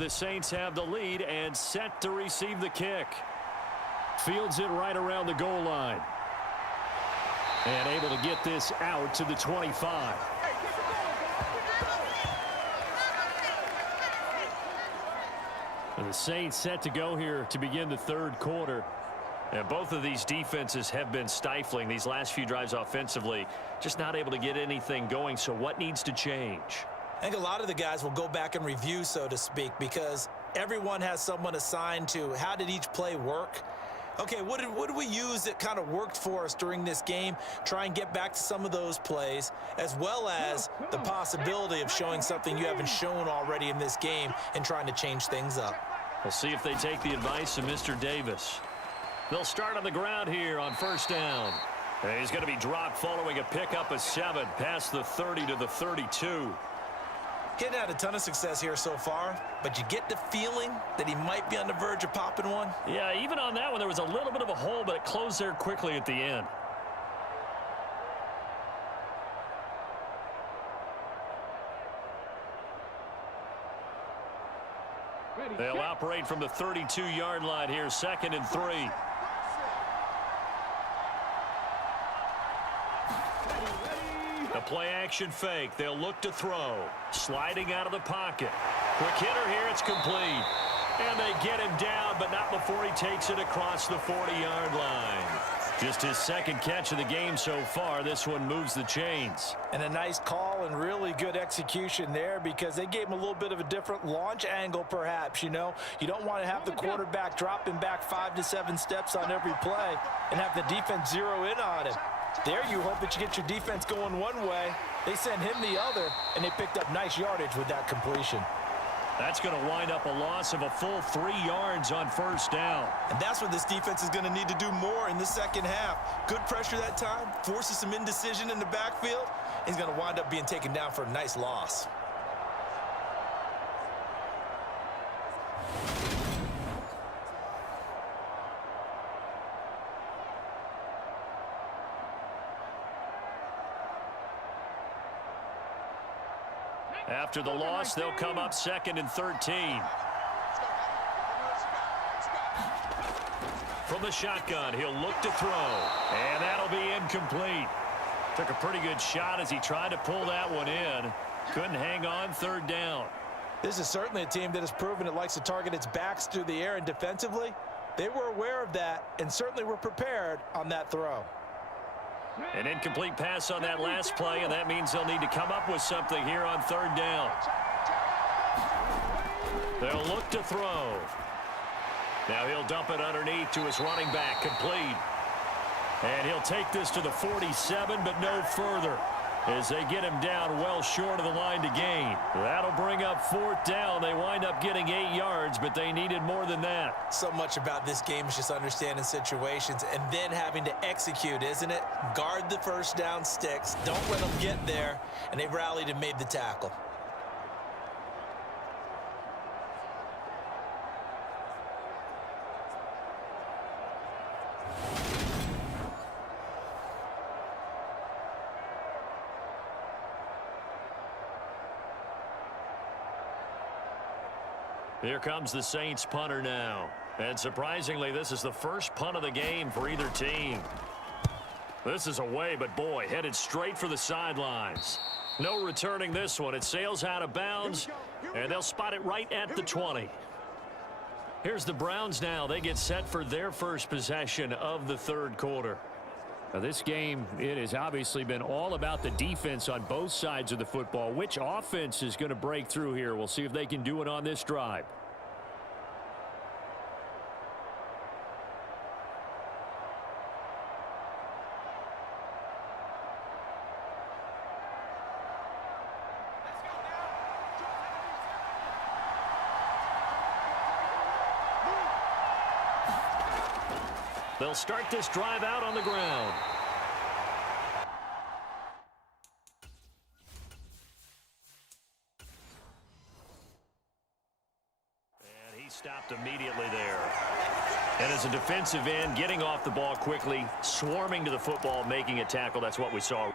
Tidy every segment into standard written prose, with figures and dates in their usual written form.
The Saints have the lead and set to receive the kick. Fields it right around the goal line. And able to get this out to the 25. And the Saints set to go here to begin the third quarter. And both of these defenses have been stifling these last few drives offensively. Just not able to get anything going. So what needs to change? I think a lot of the guys will go back and review, so to speak, because everyone has someone assigned to how did each play work. Okay, what did we use that kind of worked for us during this game? Try and get back to some of those plays, as well as the possibility of showing something you haven't shown already in this game and trying to change things up. We'll see if they take the advice of Mr. Davis. They'll start on the ground here on first down. And he's going to be dropped following a pickup of 7 past the 30 to the 32. He's had a ton of success here so far, but you get the feeling that he might be on the verge of popping one. Yeah, even on that one, there was a little bit of a hole, but it closed there quickly at the end. They'll operate from the 32-yard line here, 2nd and 3. A play-action fake. They'll look to throw. Sliding out of the pocket. Quick hitter here. It's complete. And they get him down, but not before he takes it across the 40-yard line. Just his second catch of the game so far. This one moves the chains. And a nice call and really good execution there because they gave him a little bit of a different launch angle perhaps, you know. You don't want to have the quarterback dropping back 5 to 7 steps on every play and have the defense zero in on him. There you hope that you get your defense going one way. They sent him the other, and they picked up nice yardage with that completion. That's going to wind up a loss of a full 3 yards on first down. And that's what this defense is going to need to do more in the second half. Good pressure that time, forces some indecision in the backfield. He's going to wind up being taken down for a nice loss. After the loss, they'll come up 2nd and 13. From the shotgun, he'll look to throw. And that'll be incomplete. Took a pretty good shot as he tried to pull that one in. Couldn't hang on 3rd down. This is certainly a team that has proven it likes to target its backs through the air, and defensively, they were aware of that and certainly were prepared on that throw. An incomplete pass on that last play, and that means they'll need to come up with something here on 3rd down. They'll look to throw. Now he'll dump it underneath to his running back, complete. And he'll take this to the 47, but no further, as they get him down well short of the line to gain. That'll bring up 4th down. They wind up getting 8 yards, but they needed more than that. So much about this game is just understanding situations and then having to execute, isn't it? Guard the first down sticks. Don't let them get there. And they rallied and made the tackle. Here comes the Saints punter now. And surprisingly, this is the first punt of the game for either team. This is away, but boy, headed straight for the sidelines. No returning this one. It sails out of bounds, and they'll spot it right at the 20. Here's the Browns now. They get set for their first possession of the third quarter. Now, this game, it has obviously been all about the defense on both sides of the football. Which offense is going to break through here? We'll see if they can do it on this drive. They'll start this drive out on the ground. And he stopped immediately there. And as a defensive end, getting off the ball quickly, swarming to the football, making a tackle. That's what we saw.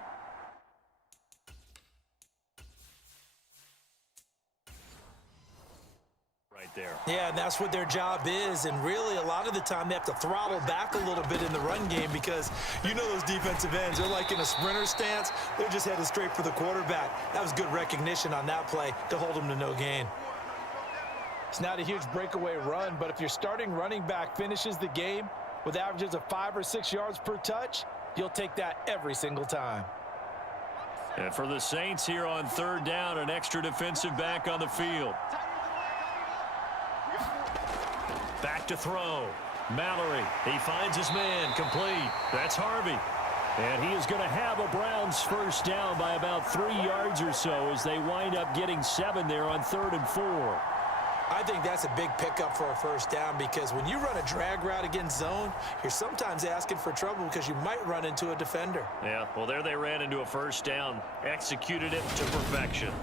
there. Yeah, and that's what their job is. And really, a lot of the time, they have to throttle back a little bit in the run game because you know those defensive ends, they're like in a sprinter stance. They're just headed straight for the quarterback. That was good recognition on that play to hold them to no gain. It's not a huge breakaway run, but if your starting running back finishes the game with averages of 5 or 6 yards per touch, you'll take that every single time. And for the Saints here on third down, an extra defensive back on the field. Back to throw. Mallory, he finds his man, complete. That's Harvey. And he is going to have a Browns first down by about 3 yards or so as they wind up getting 7 there on 3rd and 4. I think that's a big pickup for a first down because when you run a drag route against zone, you're sometimes asking for trouble because you might run into a defender. Yeah, well, there they ran into a first down, executed it to perfection.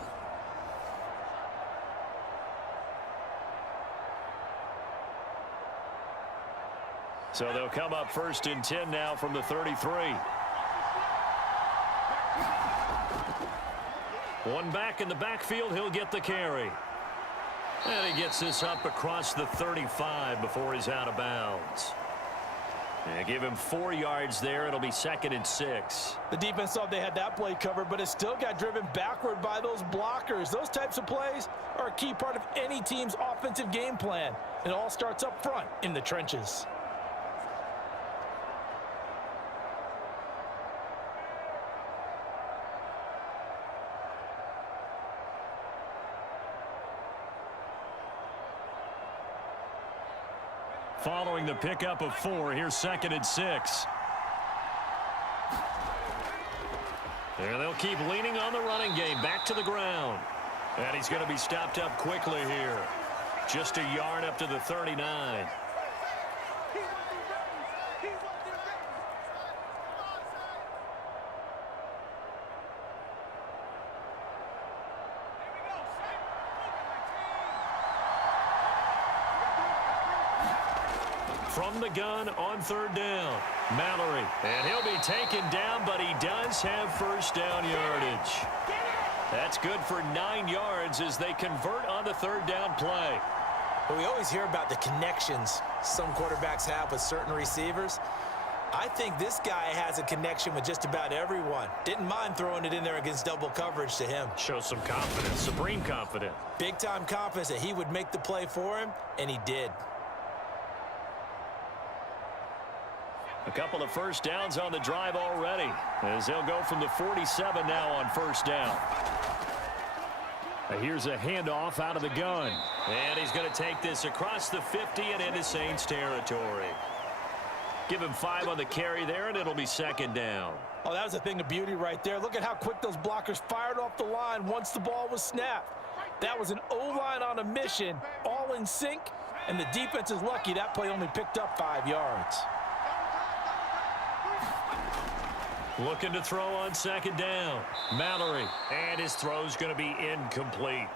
So they'll come up 1st and 10 now from the 33. One back in the backfield, he'll get the carry. And he gets this up across the 35 before he's out of bounds. And give him 4 yards there. It'll be 2nd and 6. The defense thought they had that play covered, but it still got driven backward by those blockers. Those types of plays are a key part of any team's offensive game plan. It all starts up front in the trenches. Following the pickup of 4, here's 2nd and 6. And they'll keep leaning on the running game. Back to the ground. And he's going to be stopped up quickly here. Just a yard up to the 39. From the gun on 3rd down, Mallory. And he'll be taken down, but he does have first down yardage. That's good for 9 yards as they convert on the 3rd down play. Well, we always hear about the connections some quarterbacks have with certain receivers. I think this guy has a connection with just about everyone. Didn't mind throwing it in there against double coverage to him. Shows some confidence, supreme confidence. Big-time confidence that he would make the play for him, and he did. A couple of first downs on the drive already as they'll go from the 47 now on first down. Here's a handoff out of the gun. And he's going to take this across the 50 and into Saints territory. Give him 5 on the carry there, and it'll be 2nd down. Oh, that was a thing of beauty right there. Look at how quick those blockers fired off the line once the ball was snapped. That was an O-line on a mission, all in sync, and the defense is lucky that play only picked up 5 yards. Looking to throw on 2nd down. Mallory. And his throw's going to be incomplete.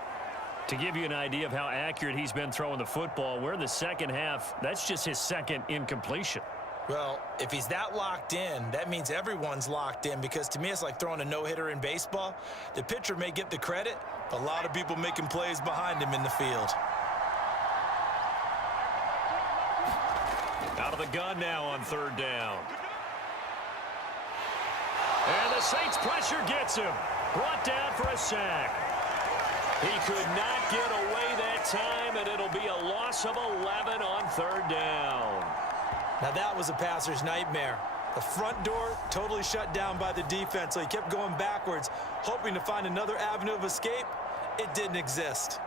To give you an idea of how accurate he's been throwing the football, we're in the second half. That's just his 2nd incompletion. Well, if he's that locked in, that means everyone's locked in because to me it's like throwing a no-hitter in baseball. The pitcher may get the credit, but a lot of people making plays behind him in the field. Out of the gun now on 3rd down. And the Saints pressure gets him. Brought down for a sack. He could not get away that time, and it'll be a loss of 11 on 3rd down. Now that was a passer's nightmare. The front door totally shut down by the defense, so he kept going backwards, hoping to find another avenue of escape. It didn't exist.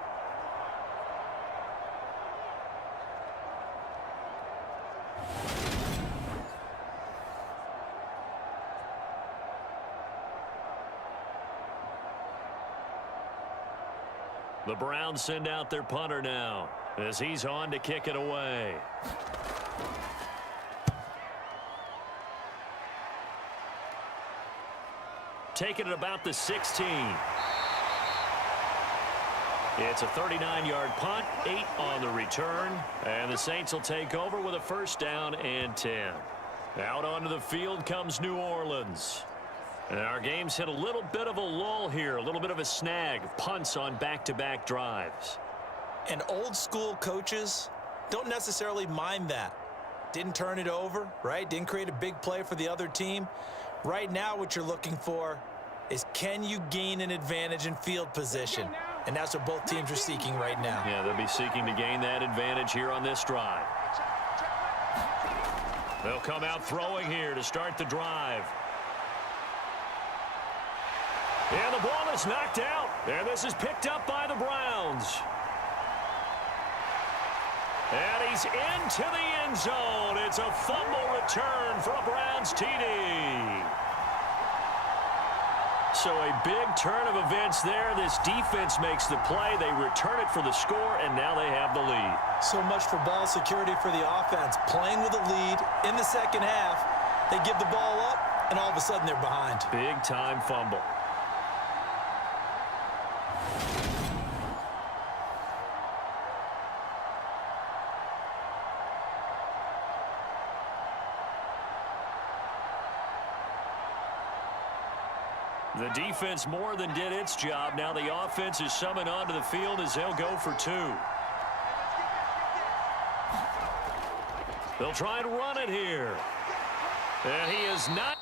The Browns send out their punter now as he's on to kick it away. Taking it about the 16. It's a 39-yard punt, 8 on the return, and the Saints will take over with a first down and 10. Out onto the field comes New Orleans. And our game's hit a little bit of a lull here, a little bit of a snag, punts on back-to-back drives. And old school coaches don't necessarily mind that. Didn't turn it over, right? Didn't create a big play for the other team. Right now what you're looking for is, can you gain an advantage in field position? And that's what both teams are seeking right now. Yeah, they'll be seeking to gain that advantage here on this drive. They'll come out throwing here to start the drive. And the ball is knocked out. And this is picked up by the Browns. And he's into the end zone. It's a fumble return for a Browns TD. So a big turn of events there. This defense makes the play. They return it for the score, and now they have the lead. So much for ball security for the offense. Playing with a lead in the second half. They give the ball up, and all of a sudden they're behind. Big-time fumble. The defense more than did its job. Now the offense is summoned onto the field as they'll go for two. They'll try and run it here. And he is not.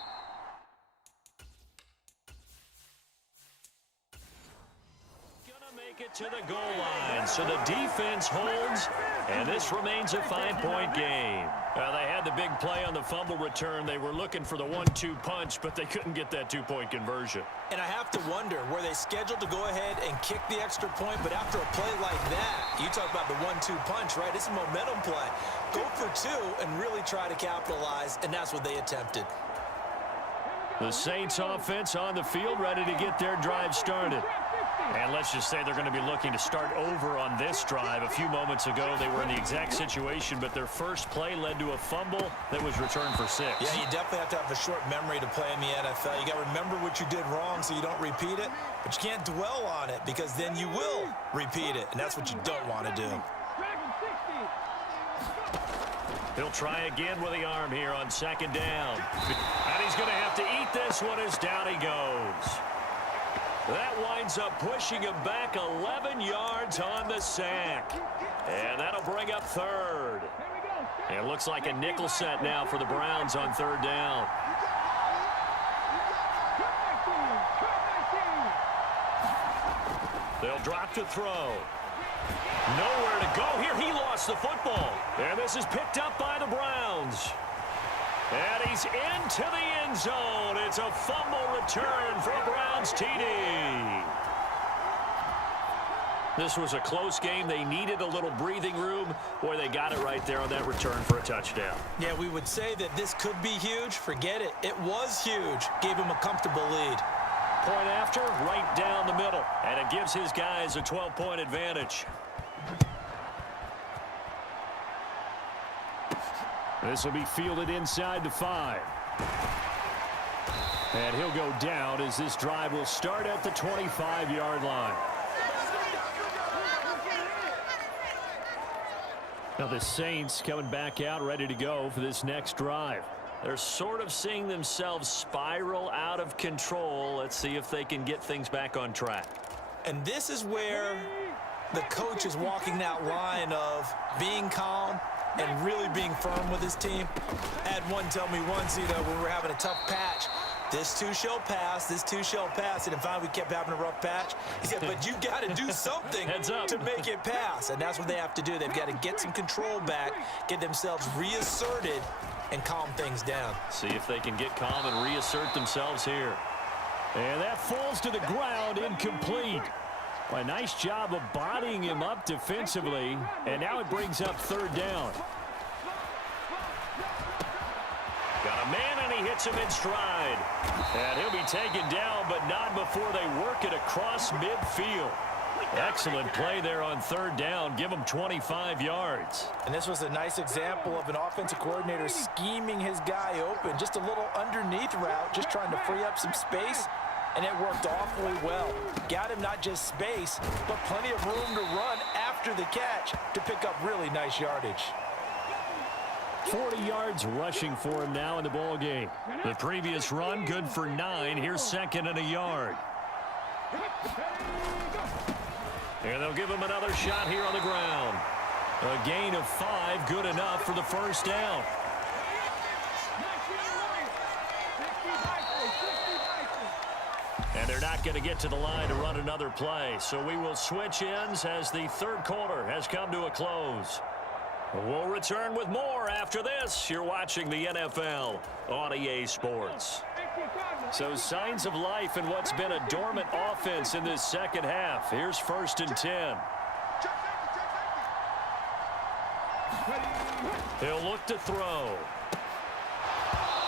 Gonna make it to the goal line. So the defense holds, and this remains a 5-point game. They had the big play on the fumble return. They were looking for the 1-2 punch, but they couldn't get that two-point conversion. And I have to wonder, were they scheduled to go ahead and kick the extra point? But after a play like that, you talk about the 1-2 punch, right? It's a momentum play. Go for two and really try to capitalize, and that's what they attempted. The Saints offense on the field, ready to get their drive started. And let's just say they're going to be looking to start over on this drive. A few moments ago, they were in the exact situation, but their first play led to a fumble that was returned for 6. Yeah, you definitely have to have a short memory to play in the NFL. You got to remember what you did wrong so you don't repeat it, but you can't dwell on it because then you will repeat it, and that's what you don't want to do. He'll try again with the arm here on second down. And he's going to have to eat this one as down he goes. That winds up pushing him back 11 yards on the sack. And that'll bring up third. And it looks like a nickel set now for the Browns on third down. They'll drop to throw. Nowhere to go here. He lost the football. And this is picked up by the Browns. And he's into the end zone. It's a fumble return for a Browns TD. This was a close game. They needed a little breathing room. Boy, they got it right there on that return for a touchdown. Yeah, we would say that this could be huge. Forget it. It was huge. Gave him a comfortable lead. Point after, right down the middle. And it gives his guys a 12-point advantage. This will be fielded inside the 5. And he'll go down as this drive will start at the 25-yard line. Now the Saints coming back out ready to go for this next drive. They're sort of seeing themselves spiral out of control. Let's see if they can get things back on track. And this is where the coach is walking that line of being calm and really being firm with his team. I had one tell me once, when we were having a tough patch, this too shall pass, this too shall pass. And finally we kept having a rough patch. He said, but you got to do something to make it pass. And that's what they have to do. They've got to get some control back, get themselves reasserted, and calm things down. See if they can get calm and reassert themselves here. And that falls to the ground, incomplete. A nice job of bodying him up defensively, and now it brings up third down. Got a man, and he hits him in stride. And he'll be taken down, but not before they work it across midfield. Excellent play there on third down. Give him 25 yards. And this was a nice example of an offensive coordinator scheming his guy open. Just a little underneath route, just trying to free up some space. And it worked awfully well. Got him not just space, but plenty of room to run after the catch to pick up really nice yardage. 40 yards rushing for him now in the ball game. The previous run good for 9. Here's second and a yard. And they'll give him another shot here on the ground. A gain of 5, good enough for the first down. And they're not going to get to the line to run another play. So we will switch ends as the third quarter has come to a close. We'll return with more after this. You're watching the NFL on EA Sports. So signs of life in what's been a dormant offense in this second half. Here's 1st and 10. He'll look to throw.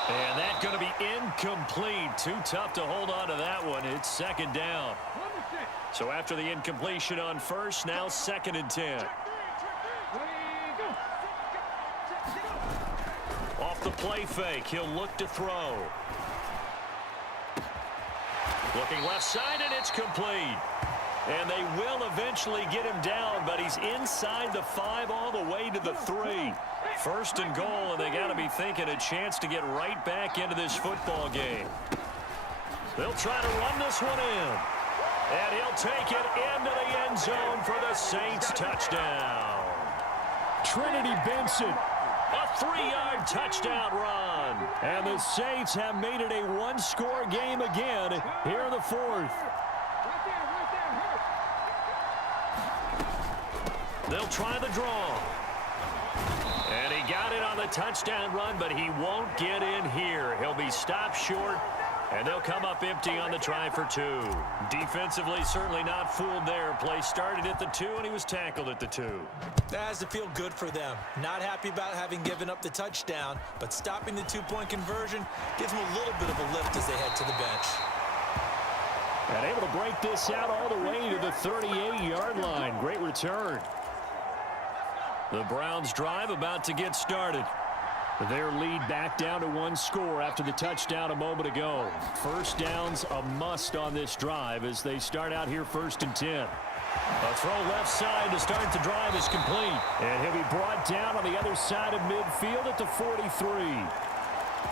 And that's going to be incomplete. Too tough to hold on to that one. It's 2nd down. So after the incompletion on 1st, now 2nd and 10. Off the play fake, he'll look to throw. Looking left side, and it's complete. And they will eventually get him down, but he's inside the 5 all the way to the 3. 1st and goal, and they got to be thinking a chance to get right back into this football game. They'll try to run this one in. And he'll take it into the end zone for the Saints touchdown. Trinity Benson, a 3-yard touchdown run. And the Saints have made it a one-score game again here in the 4th. They'll try the draw. And he got it on the touchdown run, but he won't get in here. He'll be stopped short, and they'll come up empty on the try for 2. Defensively, certainly not fooled there. Play started at the 2, and he was tackled at the 2. That has to feel good for them. Not happy about having given up the touchdown, but stopping the 2-point conversion gives them a little bit of a lift as they head to the bench. And able to break this out all the way to the 38-yard line. Great return. The Browns drive about to get started. Their lead back down to 1 score after the touchdown a moment ago. 1st down's a must on this drive as they start out here 1st and 10. A throw left side to start the drive is complete. And he'll be brought down on the other side of midfield at the 43.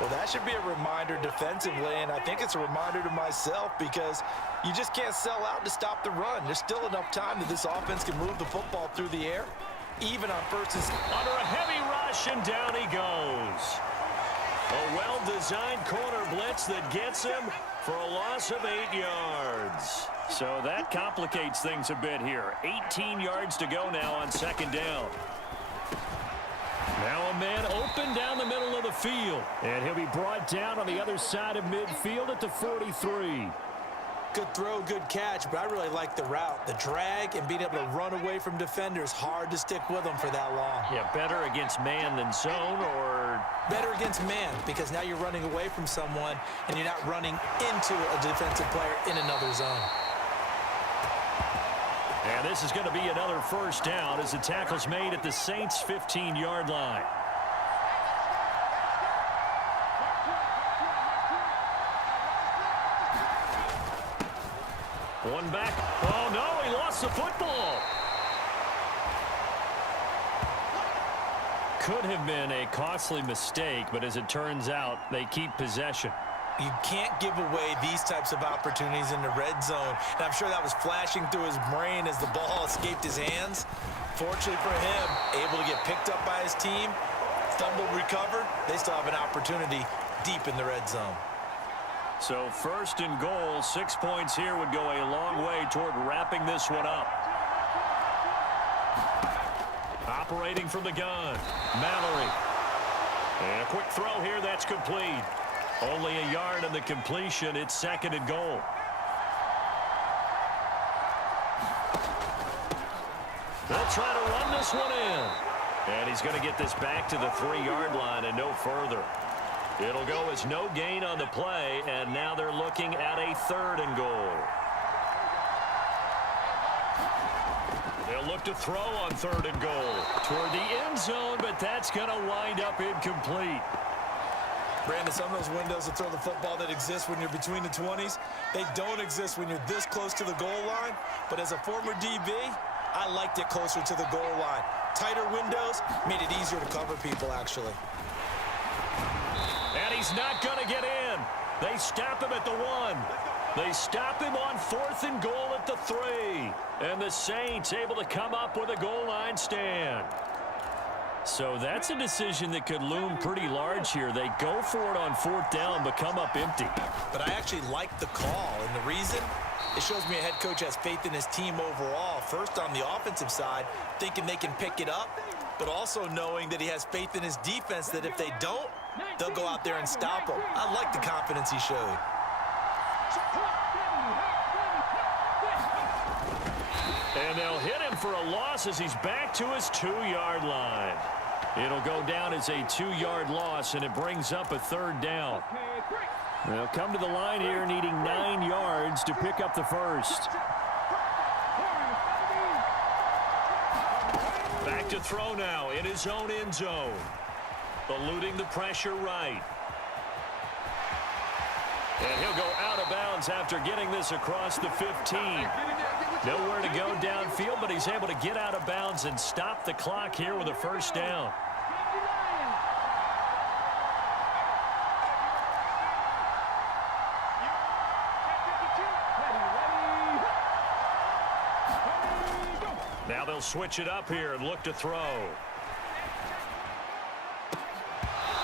Well, that should be a reminder defensively, and I think it's a reminder to myself because you just can't sell out to stop the run. There's still enough time that this offense can move the football through the air, even on 1st and... Under a heavy rush, and down he goes. A well-designed corner blitz that gets him for a loss of 8 yards. So that complicates things a bit here. 18 yards to go now on 2nd down. Now a man open down the middle of the field. And he'll be brought down on the other side of midfield at the 43. Good throw, good catch, but I really like the route. The drag and being able to run away from defenders, hard to stick with them for that long. Yeah, better against man than zone, or... Better against man, because now you're running away from someone and you're not running into a defensive player in another zone. And this is going to be another 1st down as the tackle's made at the Saints' 15-yard line. One back. Oh, no, he lost the football. Could have been a costly mistake, but as it turns out, they keep possession. You can't give away these types of opportunities in the red zone. And I'm sure that was flashing through his brain as the ball escaped his hands. Fortunately for him, able to get picked up by his team, fumble recovered. They still have an opportunity deep in the red zone. So 1st and goal, 6 points here would go a long way toward wrapping this one up. Operating from the gun, Mallory. And a quick throw here, that's complete. Only a yard on the completion. It's 2nd and goal. They'll try to run this one in. And he's going to get this back to the 3-yard line and no further. It'll go as no gain on the play, and now they're looking at a 3rd and goal. They'll look to throw on 3rd and goal toward the end zone, but that's going to wind up incomplete. Brandon, some of those windows to throw the football that exist when you're between the 20s, they don't exist when you're this close to the goal line. But as a former DB, I liked it closer to the goal line. Tighter windows made it easier to cover people, actually. And he's not going to get in. They stop him at the 1. They stop him on 4th and goal at the 3. And the Saints able to come up with a goal line stand. So that's a decision that could loom pretty large here. They go for it on 4th down, but come up empty. But I actually like the call, and the reason? It shows me a head coach has faith in his team overall. First, on the offensive side, thinking they can pick it up, but also knowing that he has faith in his defense that if they don't, they'll go out there and stop them. I like the confidence he showed. And they'll hit him for a loss as he's back to his 2-yard line. It'll go down as a 2-yard loss, and it brings up a 3rd down. They'll come to the line here needing 9 yards to pick up the first. Back to throw now in his own end zone. Eluding the pressure right. And he'll go out of bounds after getting this across the 15. Nowhere to go downfield, but he's able to get out of bounds and stop the clock here with a 1st down. Now they'll switch it up here and look to throw.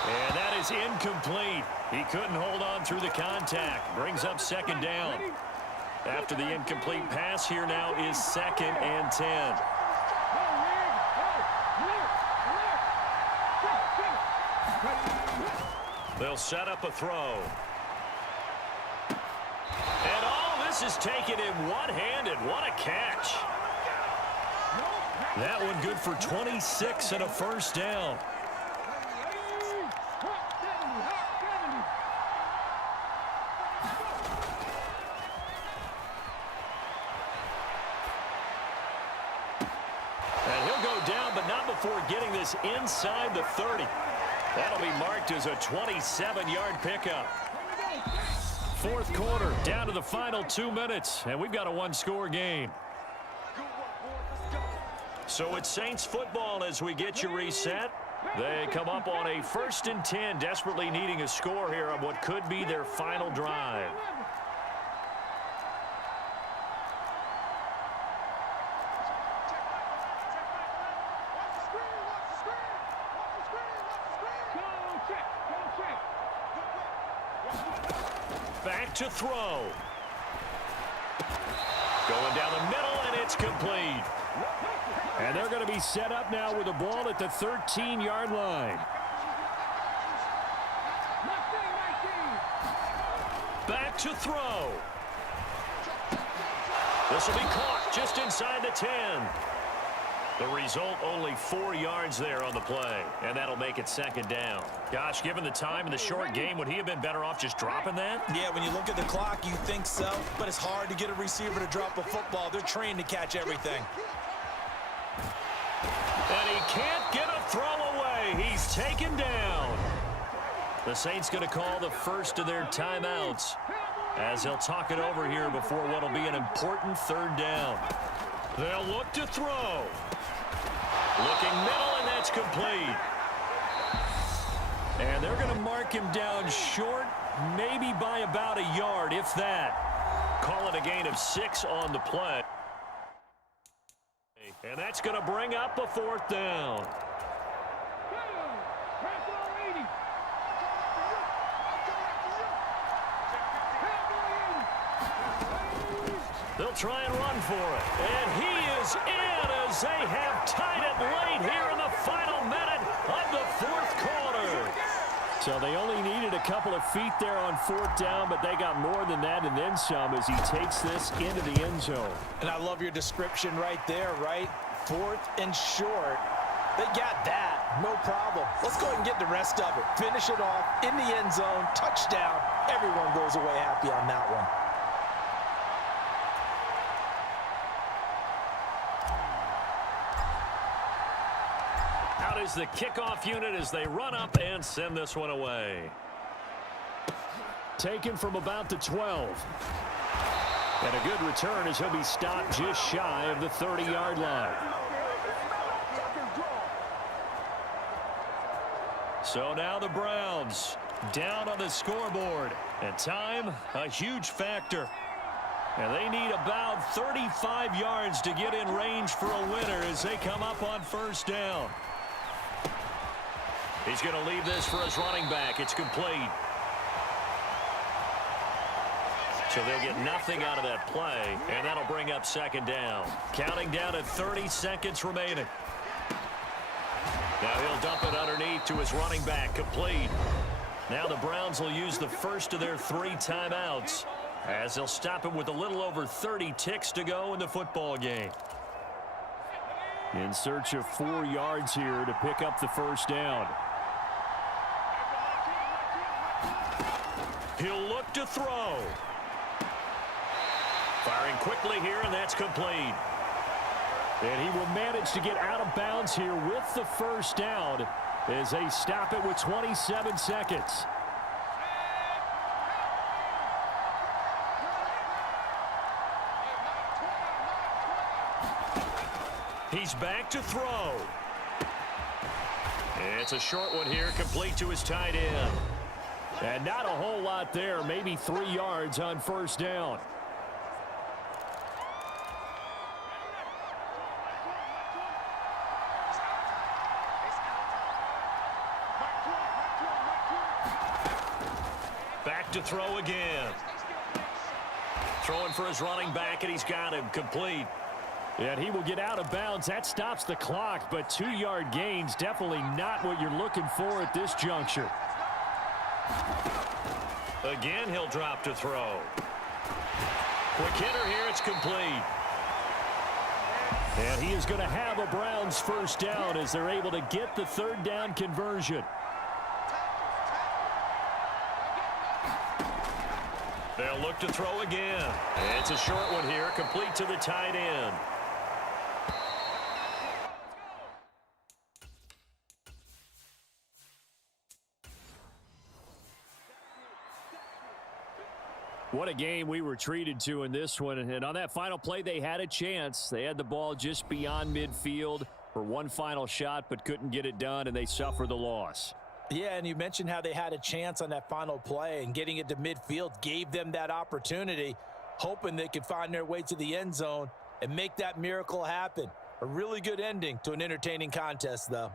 And that is incomplete. He couldn't hold on through the contact. Brings up 2nd down. After the incomplete pass, here now is 2nd and 10. They'll set up a throw. And all this is taken in one-handed. What a catch. That one good for 26 and a 1st down. And he'll go down, but not before getting this inside the 30. That'll be marked as a 27-yard pickup. 4th quarter, down to the final 2 minutes, and we've got a 1-score game. So it's Saints football as we get you reset. They come up on a 1st and 10, desperately needing a score here on what could be their final drive. Back to throw. Going down the middle, and it's complete. And they're going to be set up now with the ball at the 13-yard line. Back to throw. This will be caught just inside the 10. The result, only 4 yards there on the play, and that'll make it 2nd down. Gosh, given the time in the short game, would he have been better off just dropping that? Yeah, when you look at the clock, you think so, but it's hard to get a receiver to drop a football. They're trained to catch everything. And he can't get a throw away. He's taken down. The Saints going to call the first of their timeouts as they'll talk it over here before what will be an important 3rd down. They'll look to throw. Looking middle, and that's complete. And they're going to mark him down short, maybe by about a yard, if that. Call it a gain of 6 on the play. And that's going to bring up a 4th down. They'll try and run for it. And he is in as they have tied it late here in the final minute of the 4th quarter. So they only needed a couple of feet there on 4th down, but they got more than that and then some as he takes this into the end zone. And I love your description right there, right? 4th and short. They got that. No problem. Let's go ahead and get the rest of it. Finish it off in the end zone. Touchdown. Everyone goes away happy on that one. Out is the kickoff unit as they run up and send this one away. Taken from about the 12. And a good return as he'll be stopped just shy of the 30-yard line. So now the Browns Down on the scoreboard. And time, a huge factor. And they need about 35 yards to get in range for a winner as they come up on first down. He's going to leave this for his running back. It's complete. So they'll get nothing out of that play, and that'll bring up second down. Counting down at 30 seconds remaining. Now he'll dump it underneath to his running back, complete. Now the Browns will use the first of their 3 timeouts as they'll stop it with a little over 30 ticks to go in the football game. In search of 4 yards here to pick up the first down. He'll look to throw. Firing quickly here, and that's complete. And he will manage to get out of bounds here with the first down as they stop it with 27 seconds. He's back to throw. It's a short one here, complete to his tight end. And not a whole lot there, maybe 3 yards on first down. Back to throw again. Throwing for his running back, and he's got him complete. And he will get out of bounds. That stops the clock, but 2-yard gains, definitely not what you're looking for at this juncture. Again, he'll drop to throw. Quick hitter here, it's complete. And he is going to have a Browns first down as they're able to get the third down conversion. They'll look to throw again. It's a short one here, complete to the tight end. What a game we were treated to in this one. And on that final play, they had a chance. They had the ball just beyond midfield for one final shot, but couldn't get it done, and they suffer the loss. Yeah, and you mentioned how they had a chance on that final play, and getting it to midfield gave them that opportunity, hoping they could find their way to the end zone and make that miracle happen. A really good ending to an entertaining contest, though.